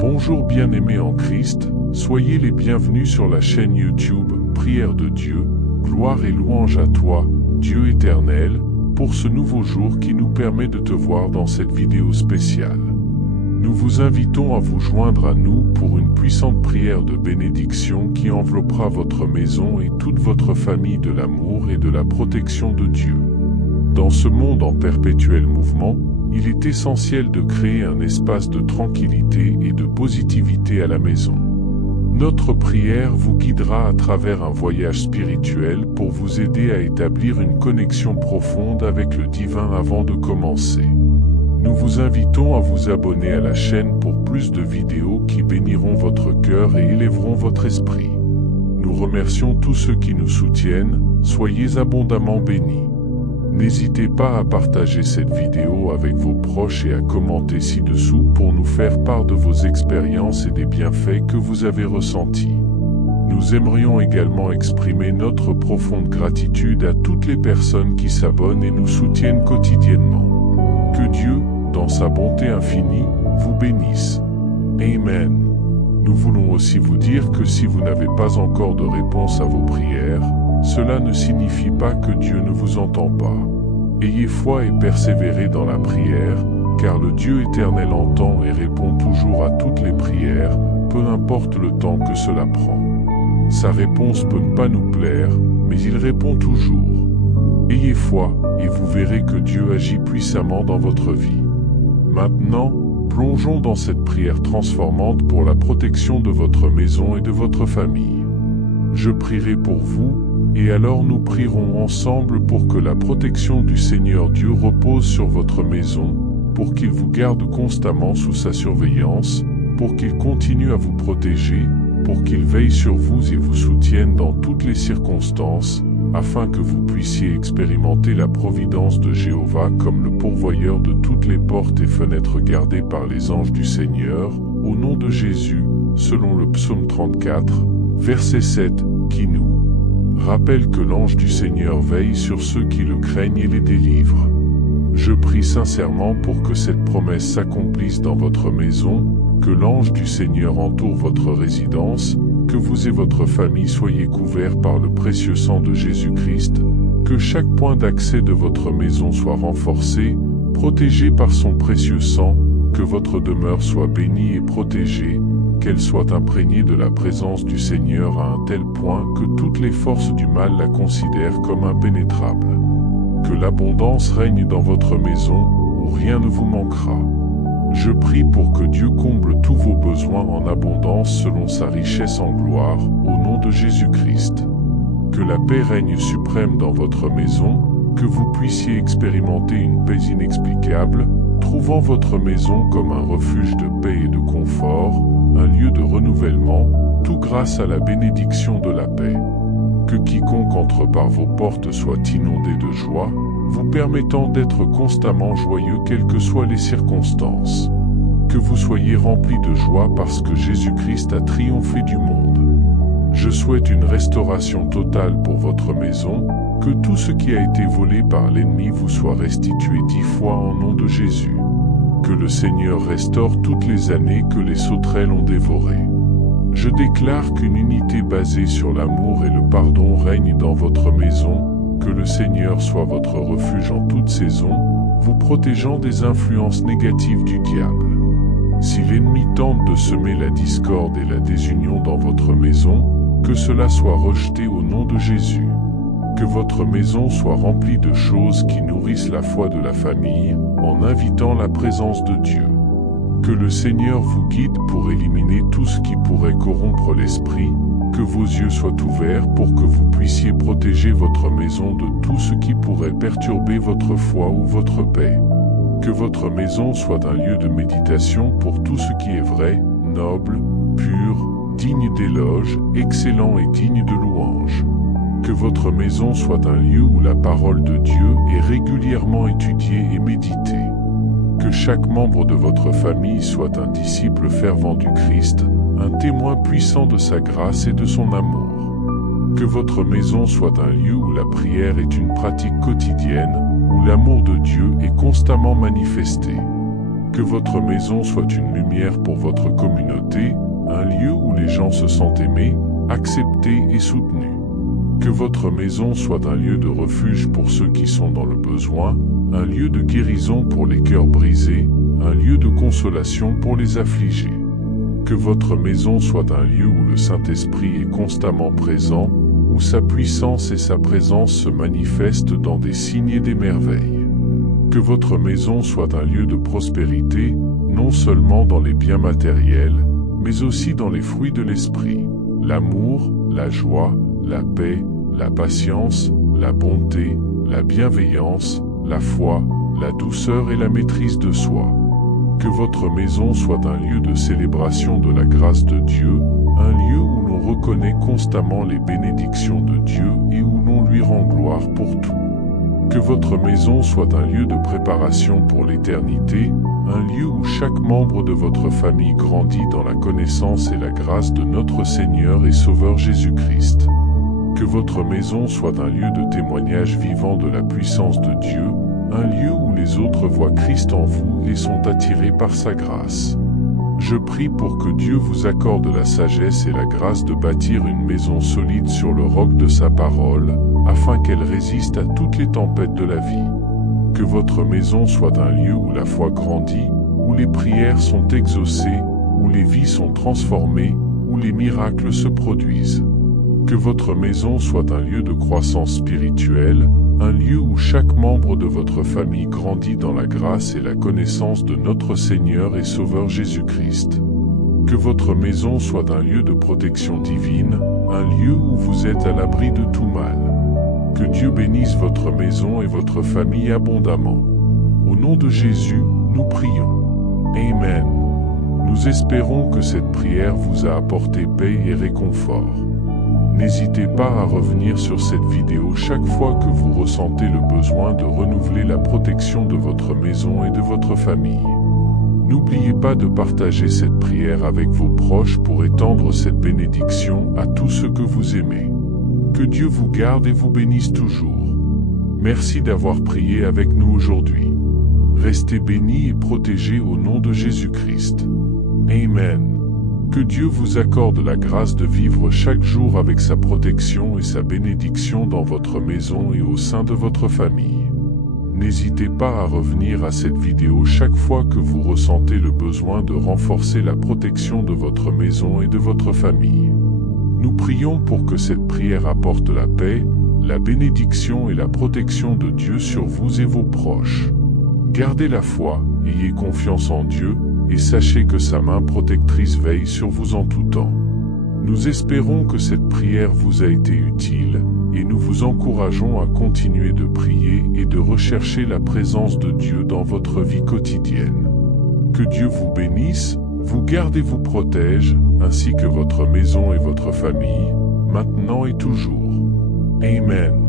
Bonjour bien-aimés en Christ, soyez les bienvenus sur la chaîne YouTube Prière de Dieu, gloire et louange à toi, Dieu éternel, pour ce nouveau jour qui nous permet de te voir dans cette vidéo spéciale. Nous vous invitons à vous joindre à nous pour une puissante prière de bénédiction qui enveloppera votre maison et toute votre famille de l'amour et de la protection de Dieu. Dans ce monde en perpétuel mouvement, il est essentiel de créer un espace de tranquillité et de positivité à la maison. Notre prière vous guidera à travers un voyage spirituel pour vous aider à établir une connexion profonde avec le divin avant de commencer. Nous vous invitons à vous abonner à la chaîne pour plus de vidéos qui béniront votre cœur et élèveront votre esprit. Nous remercions tous ceux qui nous soutiennent, soyez abondamment bénis. N'hésitez pas à partager cette vidéo avec vos proches et à commenter ci-dessous pour nous faire part de vos expériences et des bienfaits que vous avez ressentis. Nous aimerions également exprimer notre profonde gratitude à toutes les personnes qui s'abonnent et nous soutiennent quotidiennement. Que Dieu, dans sa bonté infinie, vous bénisse. Amen. Nous voulons aussi vous dire que si vous n'avez pas encore de réponse à vos prières, cela ne signifie pas que Dieu ne vous entend pas. Ayez foi et persévérez dans la prière, car le Dieu éternel entend et répond toujours à toutes les prières, peu importe le temps que cela prend. Sa réponse peut ne pas nous plaire, mais il répond toujours. Ayez foi, et vous verrez que Dieu agit puissamment dans votre vie. Maintenant, plongeons dans cette prière transformante pour la protection de votre maison et de votre famille. Je prierai pour vous, et alors nous prierons ensemble pour que la protection du Seigneur Dieu repose sur votre maison, pour qu'il vous garde constamment sous sa surveillance, pour qu'il continue à vous protéger, pour qu'il veille sur vous et vous soutienne dans toutes les circonstances, afin que vous puissiez expérimenter la providence de Jéhovah comme le pourvoyeur de toutes les portes et fenêtres gardées par les anges du Seigneur, au nom de Jésus, selon le psaume 34, verset 7, qui nous rappelle que l'ange du Seigneur veille sur ceux qui le craignent et les délivre. Je prie sincèrement pour que cette promesse s'accomplisse dans votre maison, que l'ange du Seigneur entoure votre résidence, que vous et votre famille soyez couverts par le précieux sang de Jésus-Christ, que chaque point d'accès de votre maison soit renforcé, protégé par son précieux sang, que votre demeure soit bénie et protégée, qu'elle soit imprégnée de la présence du Seigneur à un tel point que toutes les forces du mal la considèrent comme impénétrable. Que l'abondance règne dans votre maison, où rien ne vous manquera. Je prie pour que Dieu comble tous vos besoins en abondance selon sa richesse en gloire, au nom de Jésus-Christ. Que la paix règne suprême dans votre maison, que vous puissiez expérimenter une paix inexplicable, trouvant votre maison comme un refuge de paix et de confort, un lieu de renouvellement, tout grâce à la bénédiction de la paix. Que quiconque entre par vos portes soit inondé de joie, vous permettant d'être constamment joyeux quelles que soient les circonstances. Que vous soyez remplis de joie parce que Jésus-Christ a triomphé du monde. Je souhaite une restauration totale pour votre maison, que tout ce qui a été volé par l'ennemi vous soit restitué 10 fois en nom de Jésus. Que le Seigneur restaure toutes les années que les sauterelles ont dévorées. Je déclare qu'une unité basée sur l'amour et le pardon règne dans votre maison, que le Seigneur soit votre refuge en toute saison, vous protégeant des influences négatives du diable. Si l'ennemi tente de semer la discorde et la désunion dans votre maison, que cela soit rejeté au nom de Jésus. Que votre maison soit remplie de choses qui nourrissent la foi de la famille, en invitant la présence de Dieu. Que le Seigneur vous guide pour éliminer tout ce qui pourrait corrompre l'esprit, que vos yeux soient ouverts pour que vous puissiez protéger votre maison de tout ce qui pourrait perturber votre foi ou votre paix. Que votre maison soit un lieu de méditation pour tout ce qui est vrai, noble, pur, digne d'éloge, excellent et digne de louange. Que votre maison soit un lieu où la parole de Dieu est régulièrement étudiée et méditée. Que chaque membre de votre famille soit un disciple fervent du Christ, un témoin puissant de sa grâce et de son amour. Que votre maison soit un lieu où la prière est une pratique quotidienne, où l'amour de Dieu est constamment manifesté. Que votre maison soit une lumière pour votre communauté, un lieu où les gens se sentent aimés, acceptés et soutenus. Que votre maison soit un lieu de refuge pour ceux qui sont dans le besoin, un lieu de guérison pour les cœurs brisés, un lieu de consolation pour les affligés. Que votre maison soit un lieu où le Saint-Esprit est constamment présent, où sa puissance et sa présence se manifestent dans des signes et des merveilles. Que votre maison soit un lieu de prospérité, non seulement dans les biens matériels, mais aussi dans les fruits de l'esprit, l'amour, la joie, la paix, la patience, la bonté, la bienveillance, la foi, la douceur et la maîtrise de soi. Que votre maison soit un lieu de célébration de la grâce de Dieu, un lieu où l'on reconnaît constamment les bénédictions de Dieu et où l'on lui rend gloire pour tout. Que votre maison soit un lieu de préparation pour l'éternité, un lieu où chaque membre de votre famille grandit dans la connaissance et la grâce de notre Seigneur et Sauveur Jésus-Christ. Que votre maison soit un lieu de témoignage vivant de la puissance de Dieu, un lieu où les autres voient Christ en vous et sont attirés par sa grâce. Je prie pour que Dieu vous accorde la sagesse et la grâce de bâtir une maison solide sur le roc de sa parole, afin qu'elle résiste à toutes les tempêtes de la vie. Que votre maison soit un lieu où la foi grandit, où les prières sont exaucées, où les vies sont transformées, où les miracles se produisent. Que votre maison soit un lieu de croissance spirituelle, un lieu où chaque membre de votre famille grandit dans la grâce et la connaissance de notre Seigneur et Sauveur Jésus-Christ. Que votre maison soit un lieu de protection divine, un lieu où vous êtes à l'abri de tout mal. Que Dieu bénisse votre maison et votre famille abondamment. Au nom de Jésus, nous prions. Amen. Nous espérons que cette prière vous a apporté paix et réconfort. N'hésitez pas à revenir sur cette vidéo chaque fois que vous ressentez le besoin de renouveler la protection de votre maison et de votre famille. N'oubliez pas de partager cette prière avec vos proches pour étendre cette bénédiction à tous ceux que vous aimez. Que Dieu vous garde et vous bénisse toujours. Merci d'avoir prié avec nous aujourd'hui. Restez bénis et protégés au nom de Jésus-Christ. Amen. Que Dieu vous accorde la grâce de vivre chaque jour avec sa protection et sa bénédiction dans votre maison et au sein de votre famille. N'hésitez pas à revenir à cette vidéo chaque fois que vous ressentez le besoin de renforcer la protection de votre maison et de votre famille. Nous prions pour que cette prière apporte la paix, la bénédiction et la protection de Dieu sur vous et vos proches. Gardez la foi, ayez confiance en Dieu, et sachez que sa main protectrice veille sur vous en tout temps. Nous espérons que cette prière vous a été utile, et nous vous encourageons à continuer de prier et de rechercher la présence de Dieu dans votre vie quotidienne. Que Dieu vous bénisse, vous garde et vous protège, ainsi que votre maison et votre famille, maintenant et toujours. Amen.